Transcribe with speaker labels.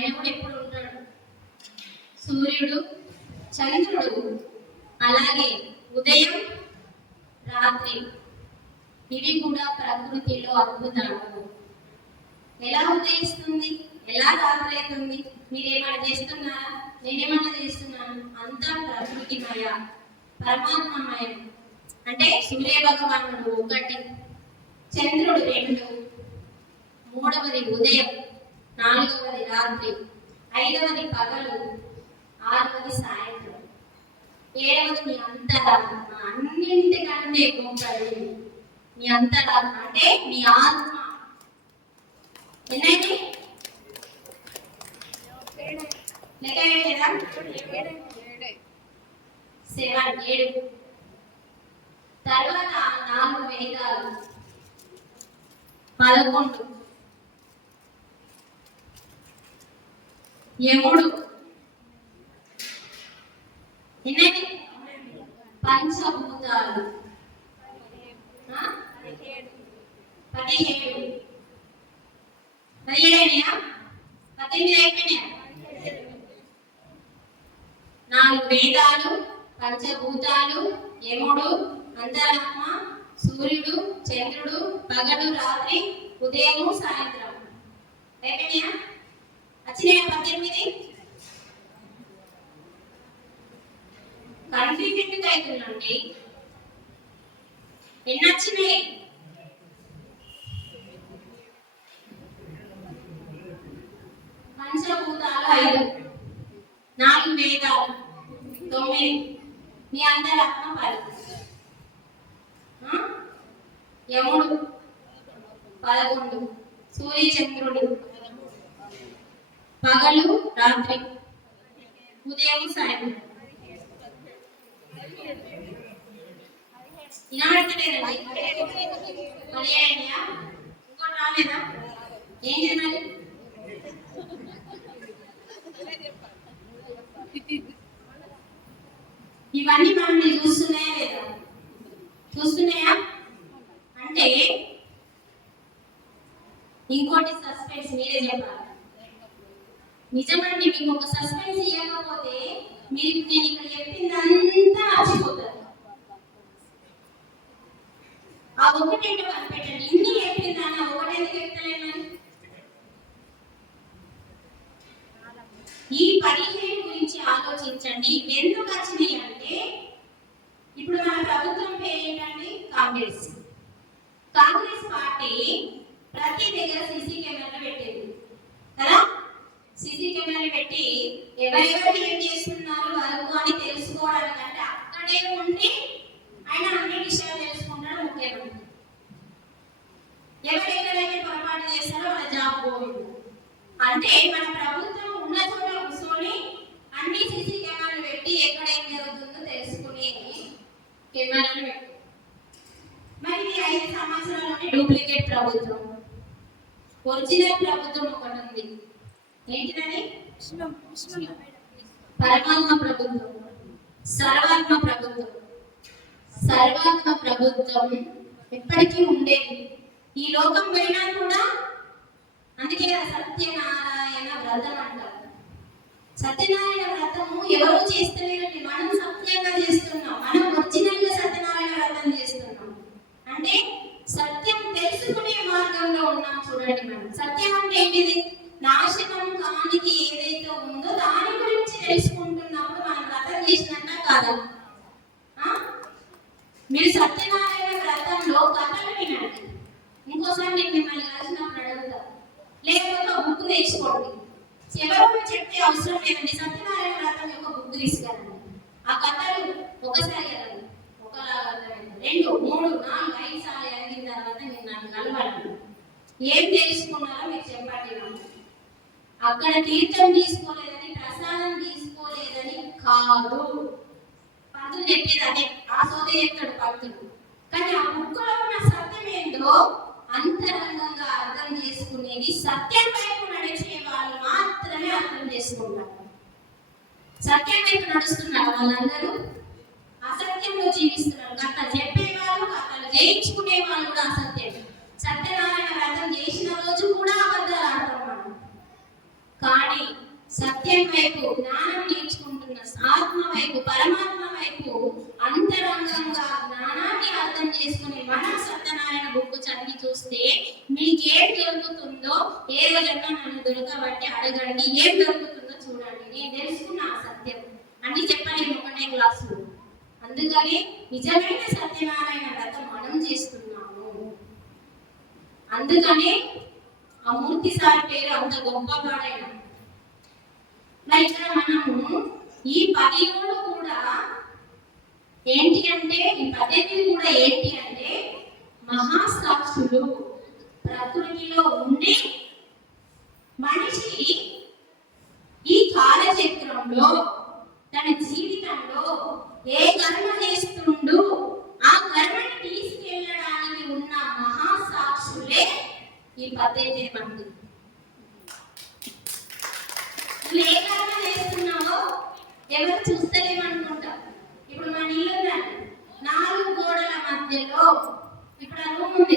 Speaker 1: ఆయన కూడా ఎప్పుడు ఉంటాడు? సూర్యుడు చంద్రుడు అలాగే ఉదయం రాత్రి. ఇవి కూడా ప్రకృతిలో అద్భుతాలు. ఎలా ఉదయిస్తుంది? ఎలా రాత్రి అవుతుంది మీరేమైనా చేస్తున్నారా? నేనేమన్నా చేస్తున్నాను? అంతా ప్రకృతిమయ పరమాత్మమయం. అంటే సూర్య భగవానుడు ఒకటి చంద్రుడు రెండు మూడవది ఉదయం. నాలుగవది రాత్రి ఐదవది పగలు ఆరవది సాయంత్రం. ఏడవది నీ అంతరాత్మ. అన్నింటికంటే గొప్పది నీ అంతరాత్మ అంటే నీ ఆత్మ. ఎన్నైంది లెక్క వేయలేదా సెవెన్ ఏడు. తర్వాత నాలుగు వేదాలు. పదకొండు. యముడు ఎనిమిది పంచభూతాలు. పదిహేడు. పదిహేడైనాయా పద్దెనిమిది అయిపోయినాయా? నాలుగు వేదాలు పంచభూతాలు యముడు అంతరాత్మ సూర్యుడు చంద్రుడు పగలు రాత్రి ఉదయము సాయంత్రం. అయిపోయినాయా? వచ్చినాయా పద్దెనిమిది కన్ఫ్యూజ్ ఎందుకు అవుతుందండి. ఎన్ని వచ్చినాయి? పంచభూతాలు ఐదు నాలుగు వేదాలు తొమ్మిది. మీ అంతరాత్మ పది. యముడు పదకొండు. సూర్య చంద్రుడు పగలు రాత్రి. ఉదయం సాయంత్రం వినబడతలేదండి పదిహేడయ్యా ఇంకోటి రాలేదా? ఏం చేయాలి? ఇవన్నీ మనల్ని చూస్తున్నాయా లేదా? చూస్తున్నాయా అంటే ఇంకోటి సస్పెన్స్ మీరే చెప్పాలి నిజమండి మీకు ఒక సస్పెన్స్ ఇవ్వకపోతే మీరు నేను ఇక్కడ చెప్పిందంతా మర్చిపోతారు. ఆ ఒకటేంటో కనిపెట్టండి ఇన్ని చెప్పిందన్న ఒకటి ఎందుకు ఈ పదిహేను గురించి ఆలోచించండి. ఎందుకు వచ్చినాయి అంటే ఇప్పుడు మన ప్రభుత్వం పేరు ఏంటండి కాంగ్రెస్. కాంగ్రెస్ పార్టీ ప్రతి దగ్గర సీసీ కెమెరాలు పెట్టింది. కదా? సీసీ కెమెరాలు పెట్టి ఎవరెవరు ఏం చేస్తున్నారు వరకు అని తెలుసుకోవడానికంటే అక్కడే ఉండి ఆయన అన్ని విషయాలు తెలుసుకుంటాడు ముఖ్యమంత్రి ఎవరు పొరపాటు చేస్తారో వాళ్ళ జాబ్ పోయింది. అంటే మన ప్రభుత్వం ఉన్న చోట కూర్చొని అన్ని సీసీ కెమెరాలు పెట్టి ఎక్కడ ఏం జరుగుతుందో తెలుసుకునే కెమెరాలు పెట్టి. మరి ఇది ఐదు సంవత్సరాల్లోనే డూప్లికేట్ ప్రభుత్వం. ఒరిజినల్ ప్రభుత్వం ఒకటి ఉంది. ఏంటిదని పరమాత్మ ప్రభుత్వం సర్వాత్మ ప్రభుత్వం సర్వాత్మ ప్రభుత్వం ఎప్పటికీ ఉండేది. ఈ లోకం పోయినా కూడా అందుకే సత్యనారాయణ వ్రతం అంటారు. సత్యనారాయణ వ్రతము ఎవరు చేస్తలేరండి. మనం సత్యంగా చేస్తున్నాం. మనం ఒరిజినల్ కాదా? మీరు సత్యనారాయణ వ్రతంలో కథలు వినండి. ఇంకోసారి నేను మిమ్మల్ని కలిసినప్పుడు అడుగుతా. లేకపోతే ఒక బుక్ తెచ్చుకోండి. ఎవరో చెప్పే అవసరం లేదండి. సత్యనారాయణ వ్రతం యొక్క బుక్ తీసుకెళ్ళండి. ఆ కథలు ఒకసారి వెళ్ళండి ఒకలాగా రెండు మూడు నాలుగు ఐదు సార్లు ఎదిగిన తర్వాత మీరు నన్ను కలవాలి ఏం తెలుసుకున్నారో మీరు చెప్పండి నాకు. అక్కడ తీర్థం తీసుకోలేదని ప్రసాదం తీసుకోలేదని కాదు. పంతులు చెప్పేది అదే ఆ సోదే చెప్తాడు భక్తుడు కానీ ఆ బుక్కులో ఉన్న సత్యం ఏంటో అంతరంగంగా అర్థం చేసుకునేది సత్యం వైపు నడిచే వాళ్ళు మాత్రమే అర్థం చేసుకుంటారు. సత్యం వైపు నడుస్తున్నారు వాళ్ళందరూ. అసత్యంలో జీవిస్తున్నారు. కథ చెప్పేవాళ్ళు కథలు జయించుకునే వాళ్ళు కూడా అసత్యం. సత్యనారాయణ వ్రతం చేసిన రోజు కూడా అబద్ధాలు ఆడతాం మనం కానీ సత్యం వైపు జ్ఞానం నేర్చుకుంటున్న ఆత్మ వైపు పరమాత్మ వైపు అంతరంగంగా జ్ఞానాన్ని అర్థం చేసుకుని మనం సత్యనారాయణ బుక్ చదివి చూస్తే మీకు ఏం దొరుకుతుందో ఏ నన్ను దొరకబట్టి అడగండి ఏం దొరుకుతుందో చూడండి. నేను తెలుసుకున్న ఆ సత్యం. అన్ని చెప్పలేము ఒకటే క్లాసు. అందుకని నిజమైన సత్యనారాయణ వ్రతం మనం చేస్తున్నాము. అందుకని ఆ మూర్తి సార్ పేరు అంత గొప్పవాడైన. ఇక్కడ మనము ఈ పదిహేడు కూడా ఏంటి అంటే ఈ పద్దెనిమిది కూడా ఏంటి అంటే మహాసాక్షులు ప్రకృతిలో ఉండి మనిషి ఈ కాలచక్రంలో తన జీవితంలో ఏ కర్మ చేస్తుండు ఆ కర్మని తీసుకెళ్ళడానికి ఉన్న మహాసాక్షులే ఈ పద్ధతి మంది. నువ్వు ఏ కర్మ చేస్తున్నావో ఎవరు చూస్తలేమనుకుంటా ఇప్పుడు మన ఇల్లు నాలుగు గోడల మధ్యలో ఇప్పుడు ఆ రూమ్ ఉంది.